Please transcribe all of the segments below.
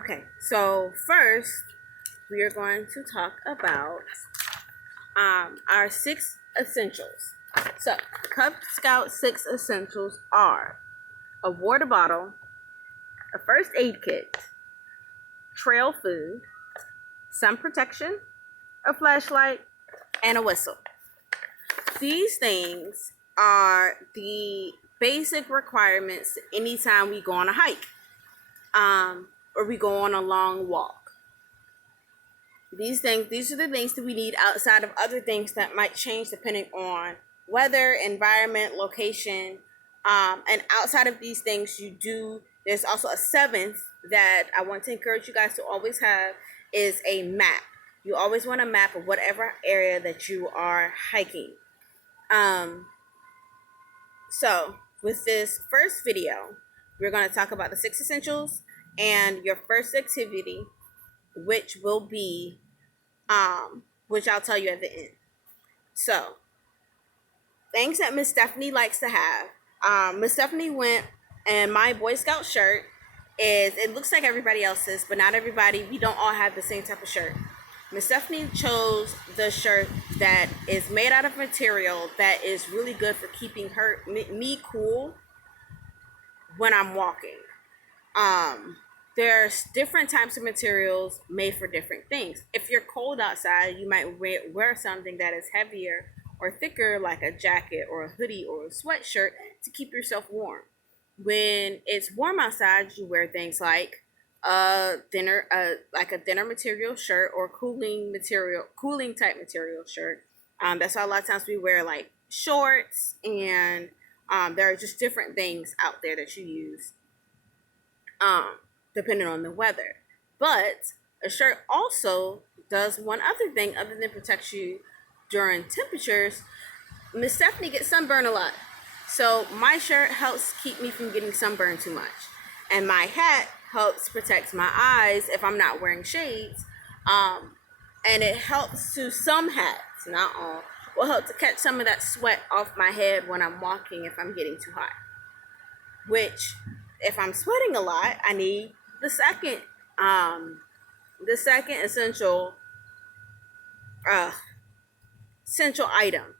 Okay, so first we are going to talk about our 6 essentials. So, Cub Scout 6 essentials are a water bottle, a first aid kit, trail food, sun protection, a flashlight, and a whistle. These things are the basic requirements anytime we go on a hike or we go on a long walk. These are the things that we need outside of other things that might change depending on weather, environment, location. And outside of these things, there's also a seventh that I want to encourage you guys to always have is a map. You always want a map of whatever area that you are hiking. So with this first video, we're going to talk about the 6 essentials and your first activity, which will be which I'll tell you at the end. So, things that Miss Stephanie likes to have. Miss Stephanie went, and my Boy Scout shirt it looks like everybody else's, but not everybody. We don't all have the same type of shirt. Miss Stephanie chose the shirt that is made out of material that is really good for keeping me cool when I'm walking. There's different types of materials made for different things. If you're cold outside, you might wear something that is heavier or thicker, like a jacket or a hoodie or a sweatshirt, to keep yourself warm. When it's warm outside, you wear things like a thinner material shirt or cooling type material shirt. That's why a lot of times we wear like shorts, and there are just different things out there that you use. Depending on the weather. But a shirt also does one other thing other than protect you during temperatures. Miss Stephanie gets sunburned a lot. So my shirt helps keep me from getting sunburned too much. And my hat helps protect my eyes if I'm not wearing shades. And it helps to some hats, not all, will help to catch some of that sweat off my head when I'm walking if I'm getting too hot. Which, if I'm sweating a lot, I need the second essential item,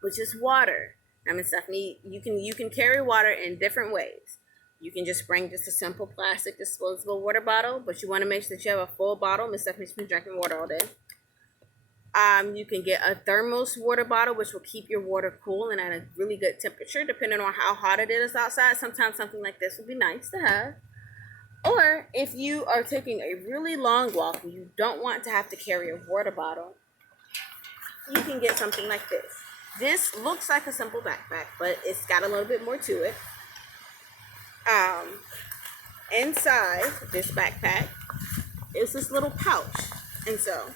which is water. Now, Miss Stephanie, you can carry water in different ways. You can just bring just a simple plastic disposable water bottle, but you want to make sure that you have a full bottle. Miss Stephanie's been drinking water all day. You can get a thermos water bottle, which will keep your water cool and at a really good temperature, depending on how hot it is outside. Sometimes something like this would be nice to have. Or if you are taking a really long walk and you don't want to have to carry a water bottle, you can get something like this. This looks like a simple backpack, but it's got a little bit more to it. Inside this backpack is this little pouch. And so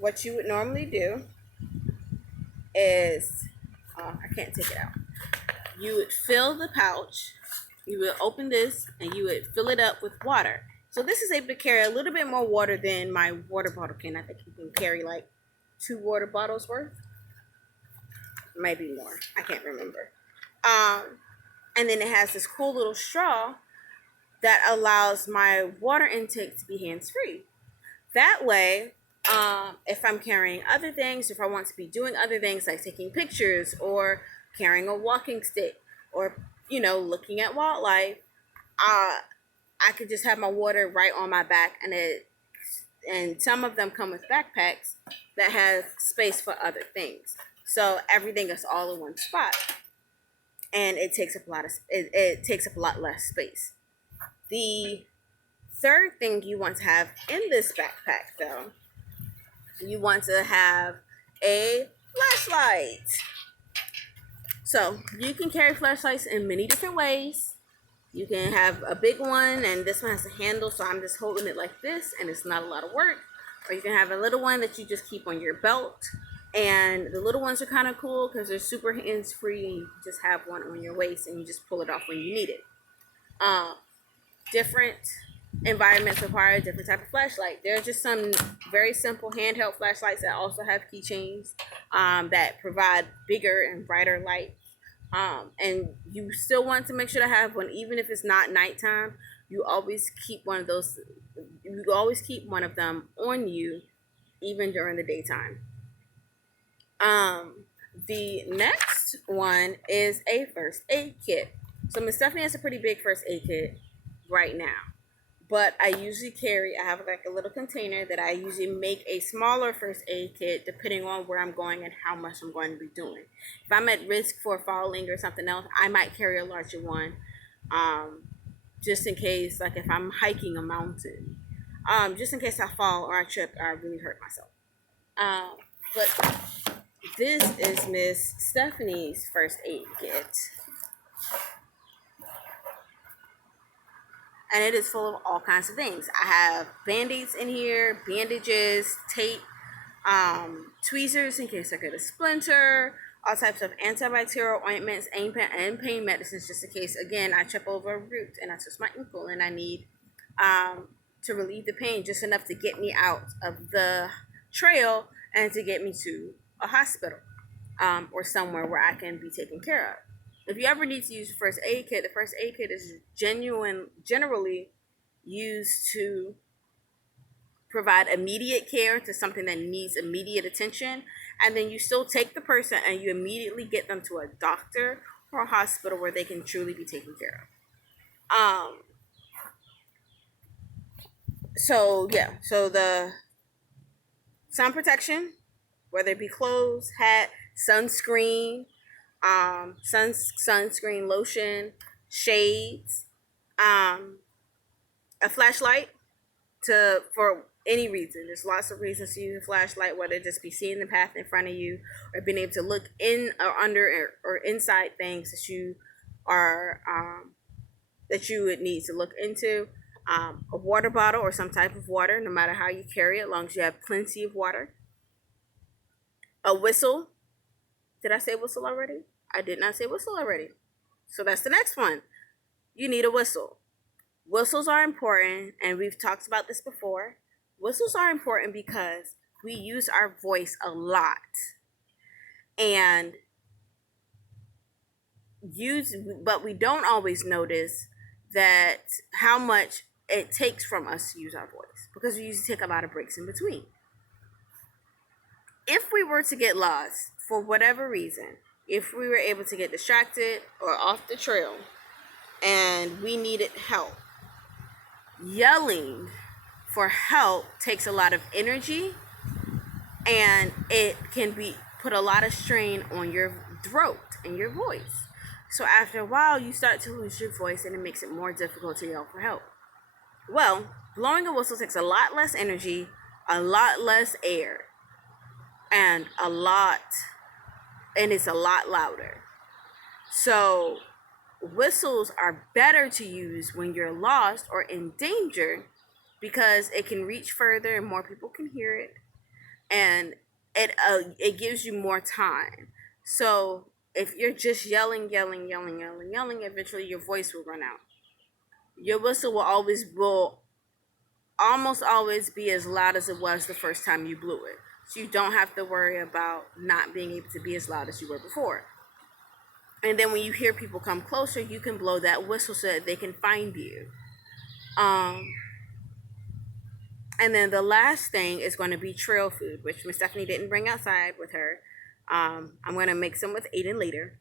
what you would normally do is, I can't take it out. You would fill the pouch. You would open this and you would fill it up with water. So this is able to carry a little bit more water than my water bottle can. I think you can carry like 2 water bottles worth. Maybe more. I can't remember. And then it has this cool little straw that allows my water intake to be hands-free. That way, if I'm carrying other things, if I want to be doing other things like taking pictures or carrying a walking stick or looking at wildlife, I could just have my water right on my back, and some of them come with backpacks that have space for other things. So everything is all in one spot, and it takes up a lot less space. The third thing you want to have in this backpack, though, you want to have a flashlight. So you can carry flashlights in many different ways. You can have a big one, and this one has a handle, so I'm just holding it like this, and it's not a lot of work. Or you can have a little one that you just keep on your belt, and the little ones are kind of cool because they're super hands-free, and you just have one on your waist, and you just pull it off when you need it. Different environments require a different type of flashlight. There are just some very simple handheld flashlights that also have keychains that provide bigger and brighter light. And you still want to make sure to have one, even if it's not nighttime. you always keep one of those. You always keep one of them on you, even during the daytime. The next one is a first aid kit. So Miss Stephanie has a pretty big first aid kit right now. But I have like a little container that I usually make a smaller first aid kit depending on where I'm going and how much I'm going to be doing. If I'm at risk for falling or something else, I might carry a larger one, just in case, like if I'm hiking a mountain, just in case I fall or I trip or I really hurt myself. But this is Miss Stephanie's first aid kit. And it is full of all kinds of things. I have band-aids in here, bandages, tape, tweezers in case I get a splinter, all types of antibacterial ointments and pain medicines just in case, again, I trip over a root and I twist my ankle and I need to relieve the pain just enough to get me out of the trail and to get me to a hospital or somewhere where I can be taken care of. If you ever need to use a first aid kit, the first aid kit is generally used to provide immediate care to something that needs immediate attention, and then you still take the person and you immediately get them to a doctor or a hospital where they can truly be taken care of. So the sun protection, whether it be clothes, hat, sunscreen, sunscreen lotion, shades, a flashlight for any reason. There's lots of reasons to use a flashlight, whether it just be seeing the path in front of you or being able to look in or under or inside things that you are that you would need to look into. A water bottle or some type of water, no matter how you carry it, as long as you have plenty of water. A whistle. Did I say whistle already? I did not say whistle already. So that's the next one. You need a whistle. Whistles are important, and we've talked about this before. Whistles are important because we use our voice a lot. But we don't always notice that how much it takes from us to use our voice, because we usually take a lot of breaks in between. If we were to get lost for whatever reason, if we were able to get distracted or off the trail and we needed help, yelling for help takes a lot of energy, and it can put a lot of strain on your throat and your voice. So after a while, you start to lose your voice, and it makes it more difficult to yell for help. Well, blowing a whistle takes a lot less energy, a lot less air, and it's a lot louder. So whistles are better to use when you're lost or in danger, because it can reach further and more people can hear it, and it gives you more time. So if you're just yelling, eventually your voice will run out. Your whistle will almost always be as loud as it was the first time you blew it. So you don't have to worry about not being able to be as loud as you were before. And then when you hear people come closer, you can blow that whistle so that they can find you. And then the last thing is going to be trail food, which Miss Stephanie didn't bring outside with her. I'm going to make some with Aiden later.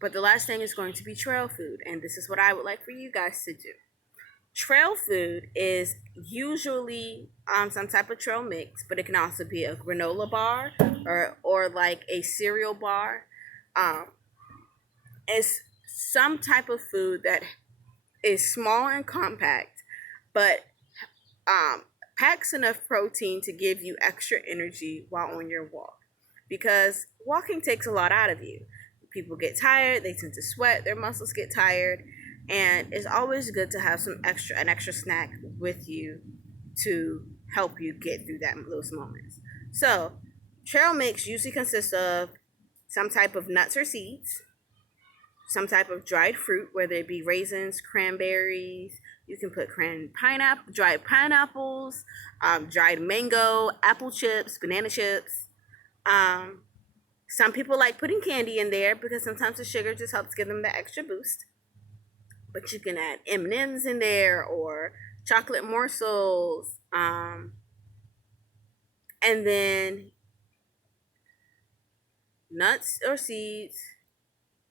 But the last thing is going to be trail food. And this is what I would like for you guys to do. Trail food is usually some type of trail mix, but it can also be a granola bar or like a cereal bar. It's some type of food that is small and compact, but packs enough protein to give you extra energy while on your walk. Because walking takes a lot out of you. People get tired, they tend to sweat, their muscles get tired, and it's always good to have an extra snack with you to help you get through those moments. So, trail mix usually consists of some type of nuts or seeds, some type of dried fruit, whether it be raisins, cranberries. You can put dried pineapples, dried mango, apple chips, banana chips. Some people like putting candy in there because sometimes the sugar just helps give them the extra boost. but you can add M&Ms in there or chocolate morsels, and then nuts or seeds,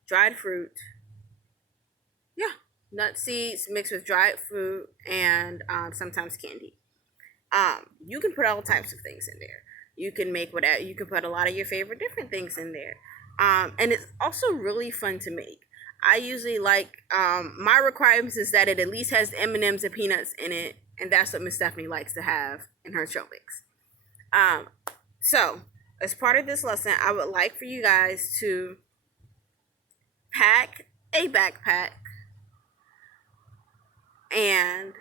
dried fruit. Yeah, nut seeds mixed with dried fruit and sometimes candy. You can put all types of things in there. You can make whatever. You can put a lot of your favorite different things in there, and it's also really fun to make. I usually like my requirements is that it at least has M&Ms and peanuts in it, and that's what Miss Stephanie likes to have in her trail mix. Um, so as part of this lesson, I would like for you guys to pack a backpack, and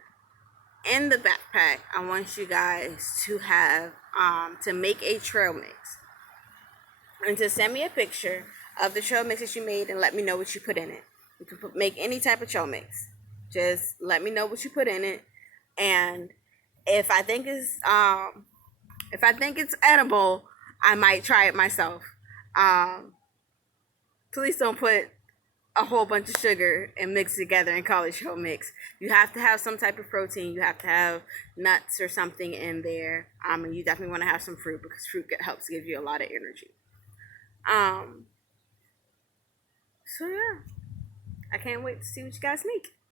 in the backpack, I want you guys to have to make a trail mix and to send me a picture of the trail mix that you made and let me know what you put in it. You can make any type of trail mix. Just let me know what you put in it, and if I think it's edible, I might try it myself. Please don't put a whole bunch of sugar and mix it together and call it trail mix. You have to have some type of protein. You have to have nuts or something in there. And you definitely want to have some fruit because fruit helps give you a lot of energy. So yeah, I can't wait to see what you guys make.